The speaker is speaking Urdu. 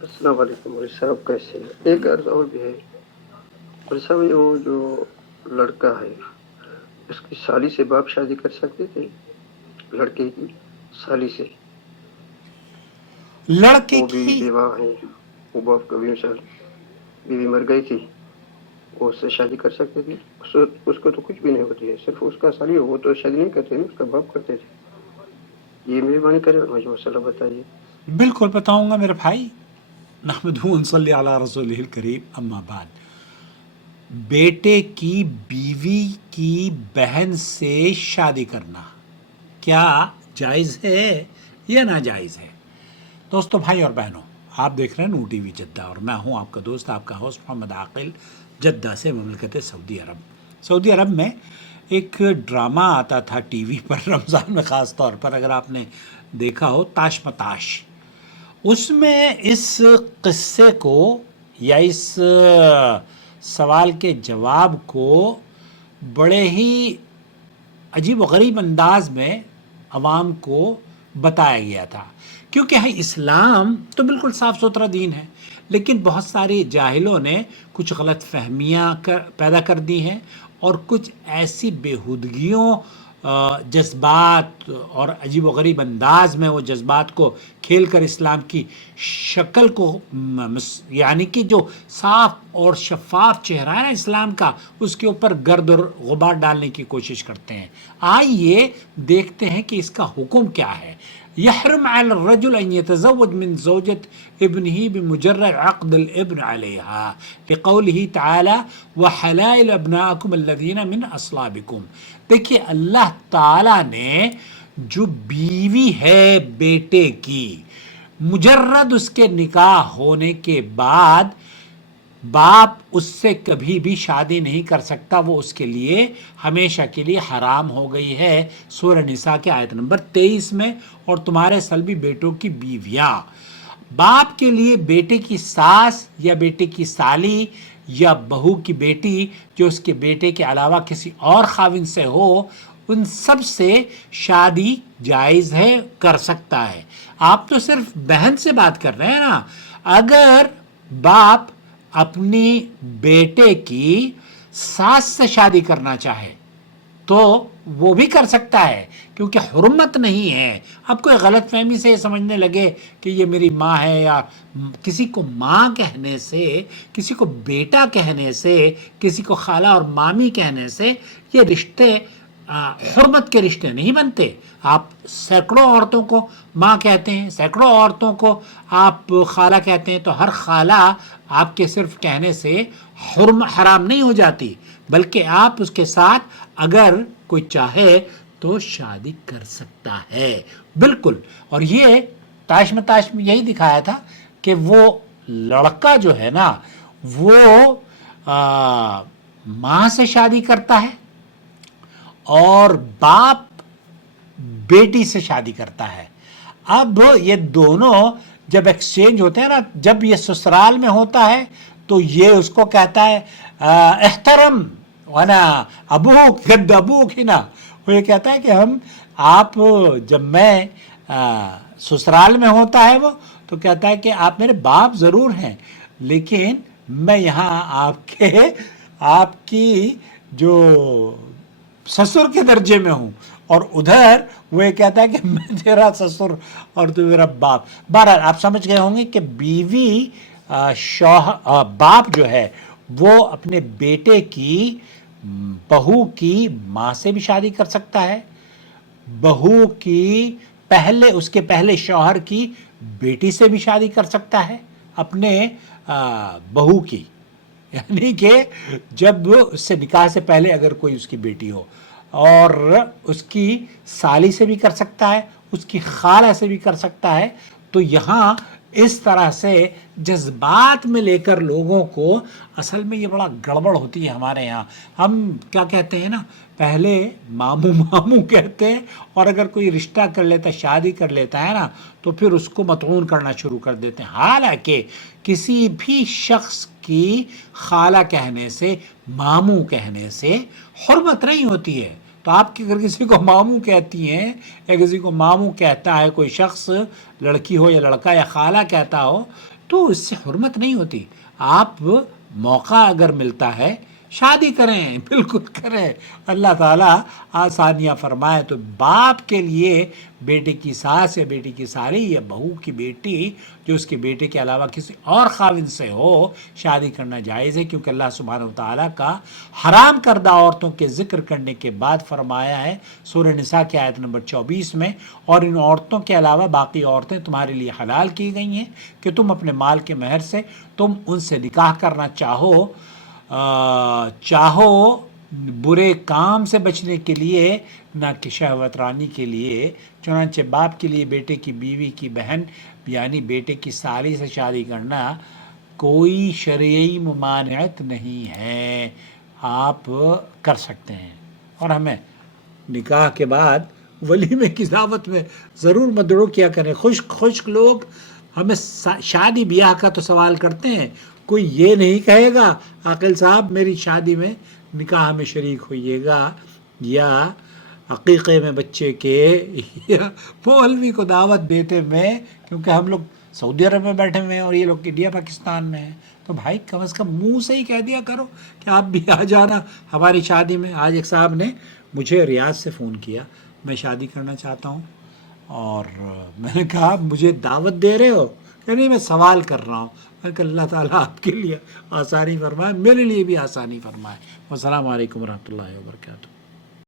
السلام علیکم مولوی صاحب، کیسے ہیں؟ ایک عرض اور بھی ہے مولوی صاحب، وہ جو لڑکا ہے اس کی سالی سے باپ شادی کر سکتے تھے؟ لڑکے کی سالی سے، لڑکے وہ بیوی کی بیوہ ہے، وہ باپ کبھی مثال بیوی مر گئی تھی، وہ اس سے شادی کر سکتے تھے؟ اس کو تو کچھ بھی نہیں ہوتی ہے، صرف اس کا سالی، وہ تو شادی نہیں کرتے نا، اس کا باپ کرتے تھے۔ یہ مہربانی کرے اور مجھے مسئلہ بتائیے۔ بالکل بتاؤں گا میرے بھائی، نحمدہ ونصلی علی رسولہ الکریم، اما بعد۔ بیٹے کی بیوی کی بہن سے شادی کرنا کیا جائز ہے یا ناجائز ہے؟ دوستو، بھائی اور بہنوں، آپ دیکھ رہے ہیں نو ٹی وی جدہ اور میں ہوں آپ کا دوست، آپ کا ہوسٹ محمد عاقل، جدہ سے، مملکت سعودی عرب۔ سعودی عرب میں ایک ڈرامہ آتا تھا ٹی وی پر رمضان میں، خاص طور پر اگر آپ نے دیکھا ہو، تاش متاش۔ اس میں اس قصے کو یا اس سوال کے جواب کو بڑے ہی عجیب و غریب انداز میں عوام کو بتایا گیا تھا، کیونکہ اسلام تو بالکل صاف ستھرا دین ہے، لیکن بہت ساری جاہلوں نے کچھ غلط فہمیاں پیدا کر دی ہیں، اور کچھ ایسی بیہودگیوں، جذبات اور عجیب و غریب انداز میں وہ جذبات کو کھیل کر اسلام کی شکل کو، یعنی کہ جو صاف اور شفاف چہرہ ہے نا اسلام کا، اس کے اوپر گرد اور غبار ڈالنے کی کوشش کرتے ہیں۔ آئیے دیکھتے ہیں کہ اس کا حکم کیا ہے۔ یحرم علی الرجل ان يتزوج من زوجت ابنه بمجرد عقد الابن عليها لقوله تعالی وحلائل ابناءکم الذین من اصلابکم۔ دیکھیے، اللہ تعالی نے جو بیوی ہے بیٹے کی، مجرد اس کے نکاح ہونے کے بعد باپ اس سے کبھی بھی شادی نہیں کر سکتا، وہ اس کے لیے ہمیشہ کے لیے حرام ہو گئی ہے، سورہ نساء کے آیت نمبر 23 میں۔ اور تمہارے سلبی بیٹوں کی بیویاں، باپ کے لیے بیٹے کی ساس یا بیٹے کی سالی یا بہو کی بیٹی جو اس کے بیٹے کے علاوہ کسی اور خاوند سے ہو، ان سب سے شادی جائز ہے، کر سکتا ہے۔ آپ تو صرف بہن سے بات کر رہے ہیں نا، اگر باپ اپنی بیٹے کی ساس سے شادی کرنا چاہے تو وہ بھی کر سکتا ہے، کیونکہ حرمت نہیں ہے۔ اب کوئی غلط فہمی سے یہ سمجھنے لگے کہ یہ میری ماں ہے، یا کسی کو ماں کہنے سے، کسی کو بیٹا کہنے سے، کسی کو خالہ اور مامی کہنے سے یہ رشتے حرمت کے رشتے نہیں بنتے۔ آپ سینکڑوں عورتوں کو ماں کہتے ہیں، سینکڑوں عورتوں کو آپ خالہ کہتے ہیں، تو ہر خالہ آپ کے صرف کہنے سے حرام نہیں ہو جاتی، بلکہ آپ اس کے ساتھ اگر کوئی چاہے تو شادی کر سکتا ہے، بالکل۔ اور یہ تاش متاش میں یہی دکھایا تھا کہ وہ لڑکا جو ہے نا، وہ ماں سے شادی کرتا ہے، اور باپ بیٹی سے شادی کرتا ہے۔ اب یہ دونوں جب ایکسچینج ہوتے ہیں نا، جب یہ سسرال میں ہوتا ہے تو یہ اس کو کہتا ہے احترم وانا ابوک گد ابوک ہی نا، وہ یہ کہتا ہے کہ ہم آپ، جب میں سسرال میں ہوتا ہے وہ تو کہتا ہے کہ آپ میرے باپ ضرور ہیں، لیکن میں یہاں آپ کی جو سسر کے درجے میں ہوں، اور ادھر وہ یہ کہتا ہے کہ میں تیرا سسر اور تو میرا باپ۔ بہرحال آپ سمجھ گئے ہوں گے کہ بیوی باپ جو ہے وہ اپنے بیٹے کی بہو کی ماں سے بھی شادی کر سکتا ہے، بہو کی اس کے پہلے شوہر کی بیٹی سے بھی شادی کر سکتا ہے، اپنے بہو کی، یعنی کہ جب اس سے نکاح سے پہلے اگر کوئی اس کی بیٹی ہو، اور اس کی سالی سے بھی کر سکتا ہے، اس کی خالہ سے بھی کر سکتا ہے۔ تو یہاں اس طرح سے جذبات میں لے کر لوگوں کو، اصل میں یہ بڑا گڑبڑ ہوتی ہے ہمارے یہاں۔ ہم کیا کہتے ہیں نا، پہلے ماموں ماموں کہتے ہیں، اور اگر کوئی رشتہ کر لیتا ہے، شادی کر لیتا ہے نا، تو پھر اس کو مطعون کرنا شروع کر دیتے ہیں۔ حالانکہ کسی بھی شخص کی خالہ کہنے سے، ماموں کہنے سے حرمت نہیں ہوتی ہے۔ تو آپ اگر کسی کو ماموں کہتی ہیں، یا کسی کو ماموں کہتا ہے کوئی شخص، لڑکی ہو یا لڑکا، یا خالہ کہتا ہو، تو اس سے حرمت نہیں ہوتی. آپ موقع اگر ملتا ہے شادی کریں، بالکل کریں. اللہ تعالیٰ آسانیاں فرمائے. تو باپ کے لیے بیٹے کی ساس یا بیٹے کی ساری یا بہو کی بیٹی جو اس کے بیٹے کے علاوہ کسی اور خاوند سے ہو شادی کرنا جائز ہے، کیونکہ اللہ سبحانہ و تعالیٰ کا حرام کردہ عورتوں کے ذکر کرنے کے بعد فرمایا ہے سورہ نساء کی آیت نمبر 24 میں، اور ان عورتوں کے علاوہ باقی عورتیں تمہارے لیے حلال کی گئی ہیں کہ تم اپنے مال کے مہر سے تم ان سے نکاح کرنا چاہو برے کام سے بچنے کے لیے، نہ کہ شہوت رانی کے لیے. چنانچہ باپ کے لیے بیٹے کی بیوی کی بہن یعنی بیٹے کی سالی سے شادی کرنا کوئی شرعی ممانعت نہیں ہے، آپ کر سکتے ہیں. اور ہمیں نکاح کے بعد ولیمے کی دعوت میں ضرور مدعو کیا کریں. خشک لوگ ہمیں شادی بیاہ کا تو سوال کرتے ہیں، کوئی یہ نہیں کہے گا عاقل صاحب میری شادی میں نکاح میں شریک ہوئیے گا یا عقیقے میں بچے کے یا مولوی کو دعوت دیتے میں، کیونکہ ہم لوگ سعودی عرب میں بیٹھے ہوئے ہیں اور یہ لوگ انڈیا پاکستان میں ہیں. تو بھائی کم از کم منہ سے ہی کہہ دیا کرو کہ آپ بھی آ جانا ہماری شادی میں. آج ایک صاحب نے مجھے ریاض سے فون کیا، میں شادی کرنا چاہتا ہوں، اور میں نے کہا مجھے دعوت دے رہے ہو کہ نہیں، میں سوال کر رہا ہوں. میں کہ اللہ تعالیٰ آپ کے لیے آسانی فرمائے، میرے لیے بھی آسانی فرمائے. والسلام علیکم ورحمۃ اللہ وبرکاتہ.